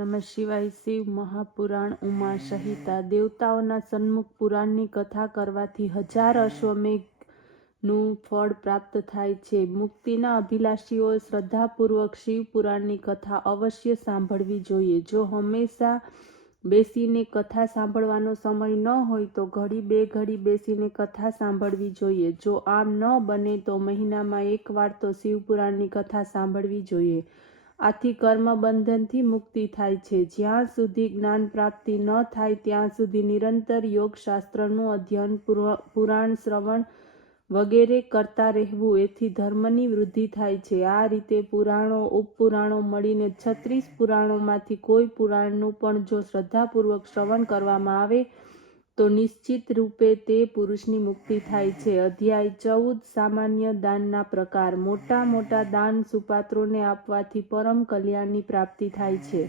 નમઃ શિવાય. શિવ મહાપુરાણ ઉમા સહિતા દેવતાઓના સન્મુખ પુરાણની કથા કરવાથી 1000 અશ્વમેઘનું ફળ પ્રાપ્ત થાય છે. મુક્તિના અભિલાષીઓએ શ્રદ્ધાપૂર્વક શિવ પુરાણની કથા અવશ્ય સાંભળવી જોઈએ. જો હંમેશા બેસીને કથા સાંભળવાનો સમય ન હોય તો ઘડી બે ઘડી બેસીને કથા સાંભળવી જોઈએ. જો આમ ન બને તો મહિનામાં એકવાર તો શિવપુરાણની કથા સાંભળવી જોઈએ. આથી કર્મબંધનથી મુક્તિ થાય છે. જ્યાં સુધી જ્ઞાન પ્રાપ્તિ ન થાય ત્યાં સુધી નિરંતર યોગશાસ્ત્રનું અધ્યયન, પુરાણ શ્રવણ વગેરે કરતા રહેવું. એથી ધર્મની વૃદ્ધિ થાય છે. આ રીતે પુરાણો ઉપપુરાણો મળીને 36 પુરાણોમાંથી કોઈ પુરાણનું પણ જો શ્રદ્ધાપૂર્વક શ્રવણ કરવામાં આવે તો નિશ્ચિત રૂપે તે પુરુષની મુક્તિ થાય છે. અધ્યાય 14 સામાન્ય દાનના પ્રકાર. મોટા મોટા દાન સુપાત્રોને આપવાથી પરમ કલ્યાણની પ્રાપ્તિ થાય છે.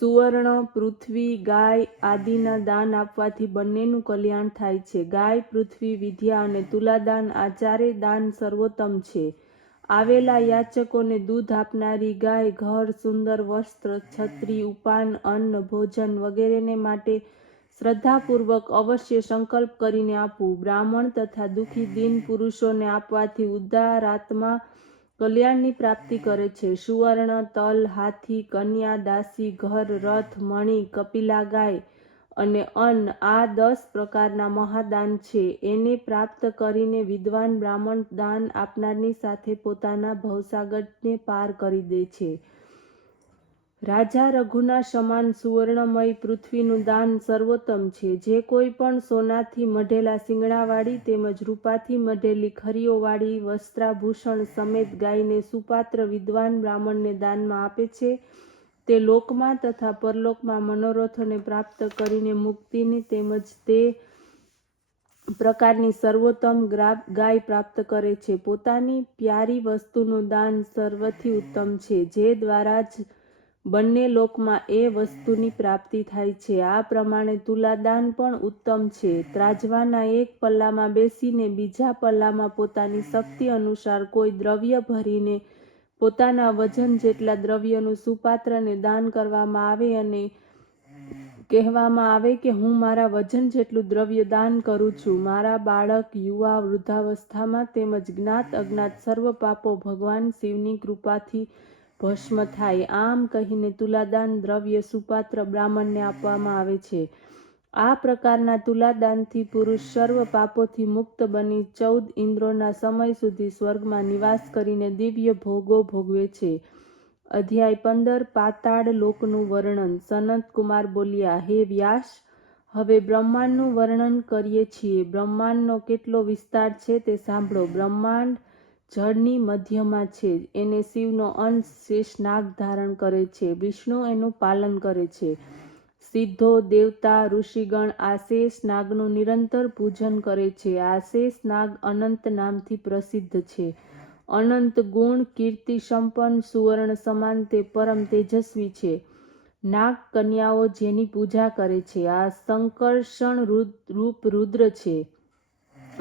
સુવર્ણ, પૃથ્વી, ગાય આદિના દાન આપવાથી બંનેનું કલ્યાણ થાય છે. ગાય, પૃથ્વી, વિદ્યા અને તુલાદાન આ ચારેય દાન સર્વોત્તમ છે. આવેલા યાચકોને દૂધ આપનારી ગાય, ઘર, સુંદર વસ્ત્ર, છત્રી, ઉપાન, અન્ન, ભોજન વગેરેને માટે શ્રદ્ધાપૂર્વક અવશ્ય સંકલ્પ કરીને આપવું. બ્રાહ્મણ તથા દુઃખી દીન પુરુષોને આપવાથી ઉદારાત્મા કલ્યાણની પ્રાપ્તિ કરે છે. સુવર્ણ, તલ, હાથી, કન્યા, દાસી, ઘર, રથ, મણિ, કપિલા ગાય અને અન્ન આ 10 પ્રકારના મહાદાન છે. એને પ્રાપ્ત કરીને વિદ્વાન બ્રાહ્મણ દાન આપનારની સાથે પોતાના ભવસાગરને પાર કરી દે છે. રાજા રઘુના સમાન સુવર્ણમય પૃથ્વીનું દાન સર્વોત્તમ છે. જે કોઈ પણ સોનાથી મઢેલા શિંગડાવાળી તેમજ રૂપાથી મઢેલી ખરીઓવાળી વસ્ત્રાભૂષણ સમેત ગાયને સુપાત્ર વિદ્વાન બ્રાહ્મણને દાનમાં આપે છે તે લોકમાં તથા પરલોકમાં મનોરથોને પ્રાપ્ત કરીને મુક્તિની તેમજ તે પ્રકારની સર્વોત્તમ ગાય પ્રાપ્ત કરે છે. પોતાની પ્યારી વસ્તુનું દાન સર્વથી ઉત્તમ છે. જે દ્વારા જ બંને લોકમાં એ વસ્તુની પ્રાપ્તિ થાય છે. આ પ્રમાણે તુલાદાન પણ ઉત્તમ છે. ત્રાજવાના એક પલ્લામાં બેસીને બીજા પલ્લામાં પોતાની શક્તિ અનુસાર કોઈ દ્રવ્ય ભરીને પોતાના વજન જેટલા દ્રવ્યનું સુપાત્રને દાન કરવામાં આવે અને કહેવામાં આવે કે હું મારા વજન જેટલું દ્રવ્ય દાન કરું છું. મારા બાળક, યુવા, વૃદ્ધાવસ્થામાં તેમજ જ્ઞાત અજ્ઞાત સર્વ પાપો ભગવાન શિવની કૃપાથી ભસ્મ થાય. આમ કહીને તુલાદાન દ્રવ્ય સુપાત્ર બ્રાહ્મણને આપવામાં આવે છે. આ પ્રકારના તુલાદાનથી પુરુષ સર્વ પાપોથી મુક્ત બની 14 ઇન્દ્રોના સમય સુધી સ્વર્ગમાં નિવાસ કરીને દિવ્ય ભોગો ભોગવે છે. અધ્યાય 15 પાતાળ લોકનું વર્ણન. સનત કુમાર બોલ્યા, હે વ્યાસ, હવે બ્રહ્માંડનું વર્ણન કરીએ છીએ. બ્રહ્માંડનો કેટલો વિસ્તાર છે તે સાંભળો. બ્રહ્માંડ જળની મધ્યમાં છે. એને શિવનો અંશ શેષનાગ ધારણ કરે છે. વિષ્ણુ એનું પાલન કરે છે. સિદ્ધો, દેવતા, ઋષિગણ આ શેષ નાગનું નિરંતર પૂજન કરે છે. આ શેષ નાગ અનંત નામથી પ્રસિદ્ધ છે. અનંત ગુણ, કીર્તિ સંપન્ન, સુવર્ણ સમાન તે પરમ તેજસ્વી છે. નાગ કન્યાઓ જેની પૂજા કરે છે. આ સંકર્ષણ રૂપ રુદ્ર છે.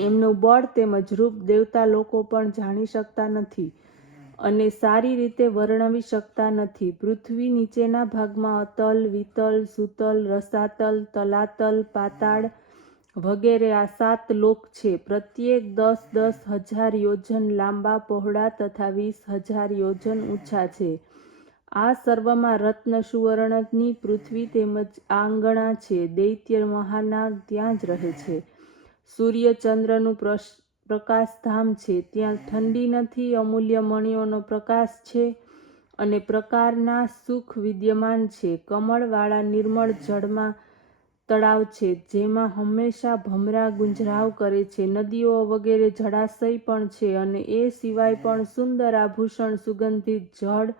એમનું બળ તેમજ રૂપ દેવતા લોકો પણ જાણી શકતા નથી અને સારી રીતે વર્ણવી શકતા નથી. પૃથ્વી નીચેના ભાગમાં અતલ, વિતલ, સુતલ, રસાતલ, તલાતલ, પાતાળ વગેરે આ 7 લોક છે. પ્રત્યેક 10,000 યોજન લાંબા, પહોળા તથા 20,000 યોજન ઊંચા છે. આ સર્વમાં રત્ન સુવર્ણની પૃથ્વી તેમજ આંગણા છે. દૈત્ય મહાનાગ ત્યાં જ રહે છે. સૂર્ય ચંદ્રનું પ્રકાશધામ છે. ત્યાં ઠંડી નથી. અમૂલ્ય મણિઓનો પ્રકાશ છે અને પ્રકારના સુખ વિદ્યમાન છે. કમળવાળા નિર્મળ જળમાં તળાવ છે જેમાં હંમેશા ભમરા ગુંજરાવ કરે છે. નદીઓ વગેરે જળાશય પણ છે અને એ સિવાય પણ સુંદર આભૂષણ સુગંધિત જળ,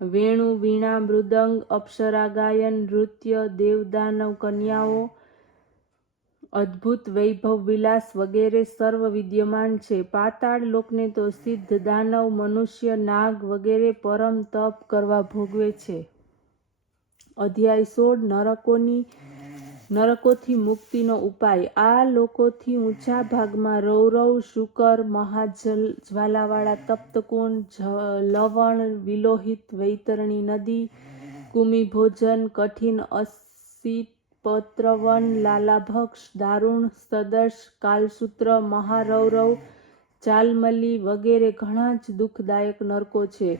વેણુ, વીણા, મૃદંગ, અપ્સરા ગાયન, નૃત્ય, દેવદાનવ કન્યાઓ, અદ્ભુત વૈભવ વિલાસ વગેરે સર્વ વિદ્યમાન છે. પાતાળ લોકને તો સિદ્ધ, દાનવ, મનુષ્ય, નાગ વગેરે પરમ તપ કરવા ભોગવે છે. અધ્યાય 16 નરકોથી મુક્તિનો ઉપાય. આ લોકોથી ઊંચા ભાગમાં રૌરવ, શુકર, મહાજ્વાલાવાળા તપ્તકુંડ, લવણ, વિલોહિત, વૈતરણી નદી, કુમી ભોજન, કઠિન અસિપત્રવન, લાલાભક્ષ, દારૂણ, સદર્શ, કાલસૂત્ર, મહારૌરવ, ચાલમલી વગેરે ઘણા જ દુઃખદાયક નરકો છે.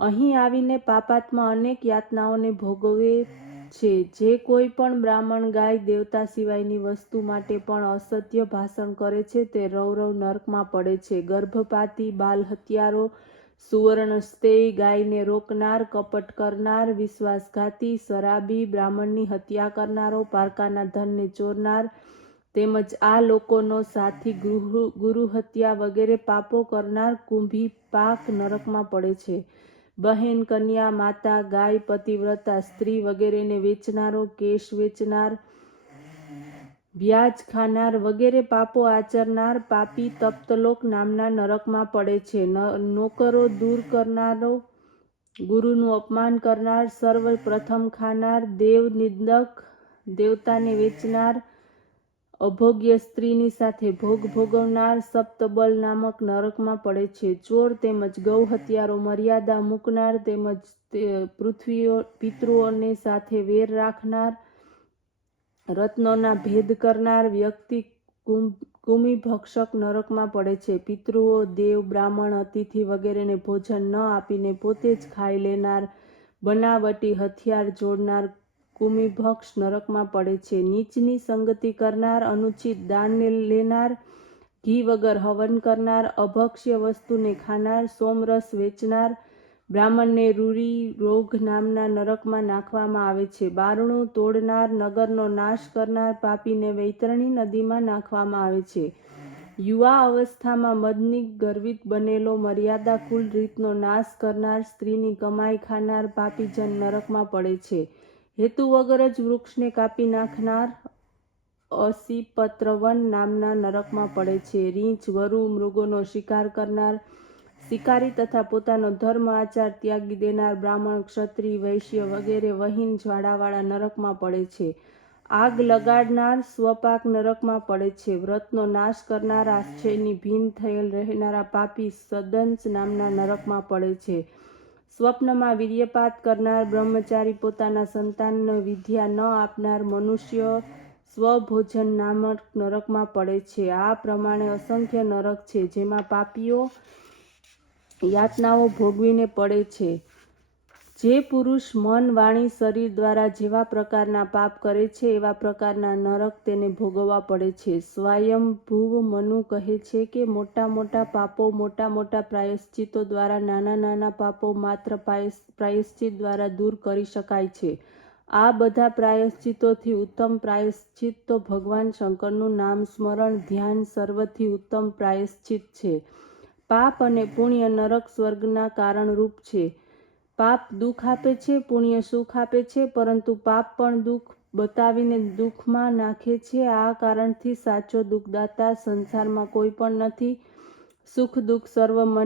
અહીં આવીને પાપાત્મા અનેક યાતનાઓને ભોગવે છે. જે કોઈ પણ બ્રાહ્મણ ગાય દેવતા સિવાયની વસ્તુ માટે પણ અસત્ય ભાષણ કરે છે તે રૌરવ નરકમાં પડે છે. ગર્ભપાતી, બાલ હત્યારો, સુવર્ણ સ્તેય, ગાયને રોકનાર, કપટ કરનાર, વિશ્વાસઘાતી, શરાબી, બ્રાહ્મણની હત્યા કરનારો, પારકાના ધનને ચોરનાર તેમજ આ લોકોનો સાથી, ગુરુ હત્યા વગેરે પાપો કરનાર કુંભી પાક નરકમાં પડે છે. બહેન, કન્યા, માતા, ગાય, પતિવ્રતા સ્ત્રી વગેરેને વેચનારો, કેશ વેચનાર, વ્યાજ ખાનાર વગેરે પાપો આચરનાર પાપી તપ્તલોક નામના નરકમાં પડે છે. નોકરો દૂર કરનારો, ગુરુનું અપમાન કરનાર, સર્વ પ્રથમ ખાનાર, દેવ નિંદક, દેવતાને વેચનાર, અભોગ્ય સ્ત્રીની સાથે ભોગ ભોગવનાર સપ્તબલ નામક નરકમાં પડે છે. ચોર તેમજ ગૌ હત્યારો, મર્યાદા મૂકનાર તેમજ પિતૃઓને સાથે વેર રાખનાર, રત્નોના ભેદ કરનાર વ્યક્તિ કુમી ભક્ષક નરકમાં પડે છે. પિતૃઓ, દેવ, બ્રાહ્મણ, અતિથિ વગેરેને ભોજન ન આપીને પોતે જ ખાઈ લેનાર, બનાવટી હથિયાર જોડનાર કુમિભક્ષ નરકમાં પડે છે. નીચની સંગતિ કરનાર, અનુચિત દાન લેનાર, ઘી વગર હવન કરનાર, અભક્ષ્ય વસ્તુને ખાનાર, સોમરસ વેચનાર બ્રાહ્મણને રૂરી રોગ નામના નરકમાં નાખવામાં આવે છે. બારણું તોડનાર, નગરનો નાશ કરનાર પાપીને વૈતરણી નદીમાં નાખવામાં આવે છે. યુવા અવસ્થામાં મદની ગર્વિત બનેલો, મર્યાદા કુલ રીતનો નાશ કરનાર, સ્ત્રીની કમાઈ ખાનાર પાપીજન નરકમાં પડે છે. હેતુ વગર જ વૃક્ષને કાપી નાખનાર અસિપત્રવન નામના નરકમાં પડે છે. રીંછ, વરુ, મૃગોનો શિકાર કરનાર, શિકારી તથા પોતાનો ધર્મ આચાર ત્યાગી દેનાર બ્રાહ્મણ, ક્ષત્રિય, વૈશ્ય વગેરે વહીન જ્વાળાવાળા નરકમાં પડે છે. આગ લગાડનાર સ્વપાક નરકમાં પડે છે. વ્રતનો નાશ કરનાર, આશ્ચર્યની ભીન થયેલ રહેનારા પાપી સદંશ નામના નરકમાં પડે છે. સ્વપ્નમાં વીર્યપાત કરનાર બ્રહ્મચારી, પોતાના સંતાનને વિદ્યા ન આપનાર મનુષ્ય સ્વભોજન નામક નરકમાં પડે છે. આ પ્રમાણે અસંખ્ય નરક છે જેમાં પાપીઓ યાતનાઓ ભોગવીને પડે છે. જે પુરુષ મન, વાણી, શરીર દ્વારા જેવા પ્રકારના પાપ કરે છે એવા પ્રકારના નરક તેને ભોગવવા પડે છે. સ્વયંભૂવ મનુ કહે છે કે મોટા મોટા પાપો મોટા મોટા પ્રાયશ્ચિતો દ્વારા, નાના નાના પાપો માત્ર પ્રાયશ્ચિત દ્વારા દૂર કરી શકાય છે. આ બધા પ્રાયશ્ચિતોથી ઉત્તમ પ્રાયશ્ચિત તો ભગવાન શંકરનું નામ સ્મરણ, ધ્યાન સર્વથી ઉત્તમ પ્રાયશ્ચિત છે. પાપ અને પુણ્ય નરક સ્વર્ગના કારણરૂપ છે. પાપ દુઃખ આપે છે, પુણ્ય સુખ આપે છે, પરંતુ પાપ પણ દુઃખ બતાવીને દુઃખમાં નાખે છે. આ કારણથી સાચો દુઃખદાતા સંસારમાં કોઈ પણ નથી. સુખ દુઃખ સર્વ મન